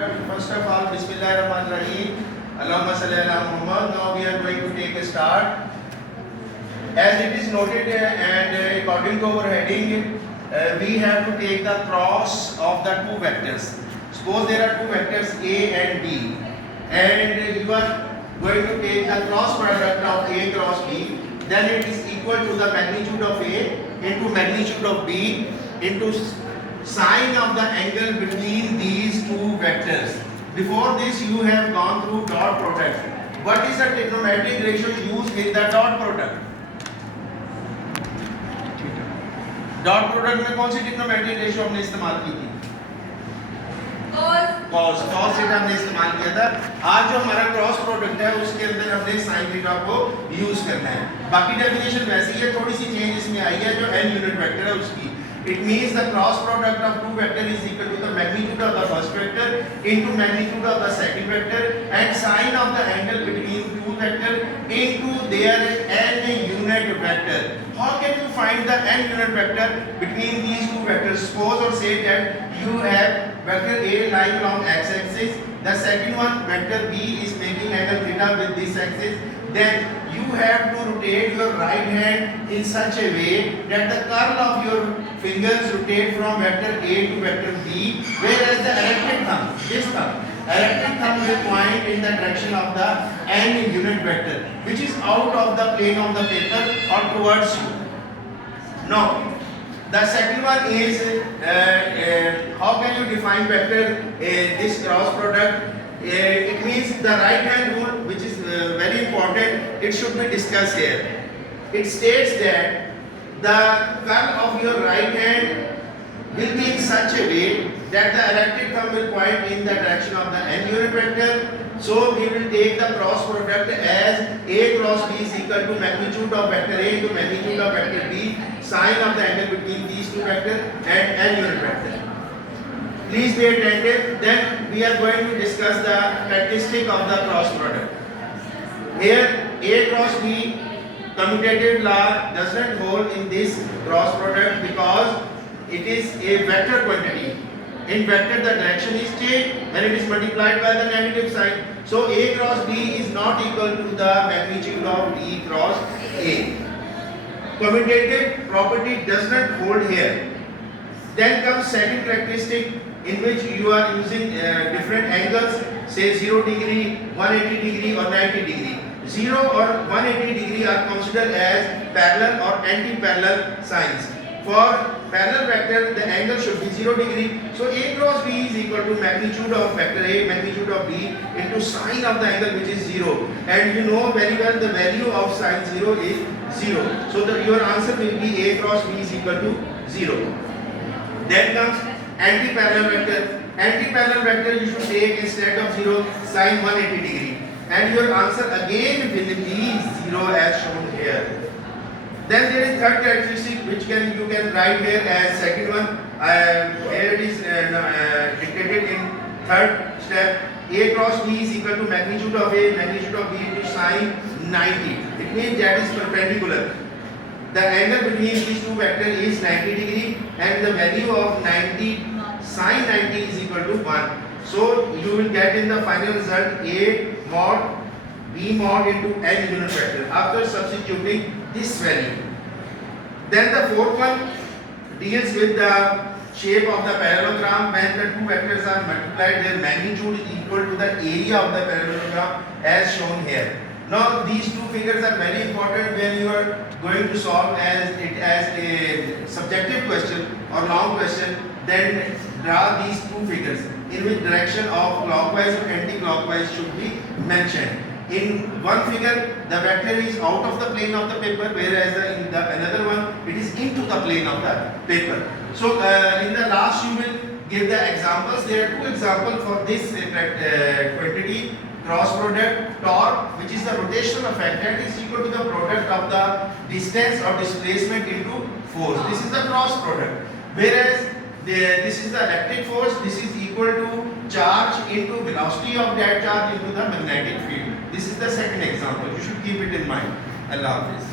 First of all, Bismillahirrahmanirrahim. Allahumma salli ala Muhammad. Now we are going to take a start. As it is noted and according to our heading, we have to take the cross of the two vectors. Suppose there are two vectors A and B, and you are going to take the cross product of A cross B. Then it is equal to the magnitude of A into magnitude of B into sine of the angle between these two vectors. Before this you have gone through dot product. What is the trigonometric ratio used with the dot product? Dot product में कौन सी trigonometric ratio हमने इस्तेमाल की थी? cos theta हमने इस्तेमाल किया था. आज जो हमारा क्रॉस प्रोडक्ट है उसके अंदर हमने sin थीटा को यूज करना है. बाकी डेफिनेशन वैसी है, थोड़ी सी चेंज इसमें आई है जो n यूनिट वेक्टर है उसकी. It means the cross product of two vector is equal to the magnitude of the first vector into magnitude of the second vector and sine of the angle between two vector into their n unit vector. How can you find the n unit vector between these two vectors? Suppose or say that you have vector A lying along x-axis, the second one vector B is making angle theta with this axis. Then you have to rotate your right hand in such a way that the curl of your fingers rotate from vector A to vector B, whereas the erected thumb, this thumb, erected thumb will point in the direction of the n unit vector, which is out of the plane of the paper or towards you. Now, the second one is how can you define vector this cross product? It means the right hand rule, which is very important. It should be discussed here. It states that the curl of your right hand will be in such a way that the erected thumb will point in the direction of the n unit vector. So we will take the cross product as A cross B is equal to magnitude of vector A into magnitude of vector B, sine of the angle between these two vectors and n unit vector. Please be attentive. Then we are going to discuss the characteristic of the cross product. Here A cross B commutative law does not hold in this cross product because it is a vector quantity. In vector the direction is changed when it is multiplied by the negative sign. So A cross B is not equal to the magnitude of B cross A. Commutative property does not hold here. Then comes second characteristic, in which you are using different angles, say 0 degree, 180 degree or 90 degree. 0 or 180 degree are considered as parallel or anti-parallel signs. For parallel vector, the angle should be 0 degree. So A cross B is equal to magnitude of vector A, magnitude of B into sine of the angle which is 0. And you know very well the value of sine 0 is 0. So your answer will be A cross B is equal to 0. Then comes anti-parallel vector. Anti-parallel vector you should take instead of 0 sine 180 degree. And your answer again will be 0 as shown here. Then there is third characteristic which you can write here as second one. Here it is dictated in third step. A cross B is equal to magnitude of A, magnitude of B into sine 90. It means that is perpendicular. The angle between these two vectors is 90 degree and the value of 90 sine 90 is equal to 1. So you will get in the final result A mod B mod into n unit vector after substituting this value. Then the fourth one deals with the shape of the parallelogram. When the two vectors are multiplied, their magnitude is equal to the area of the parallelogram as shown here. Now these two figures are very important when you are going to solve as a subjective question or long question. Then draw these two figures in which direction of clockwise or anti-clockwise should be mentioned. In one figure the vector is out of the plane of the paper, whereas in the another one it is into the plane of the paper. So in the last you will give the examples. There are two examples for this quantity. Cross product torque, which is the rotational effect, that is equal to the product of the distance or displacement into force. This is the cross product. Whereas this is the electric force, this is equal to charge into velocity of that charge into the magnetic field. This is the second example. You should keep it in mind. Allah Hafiz.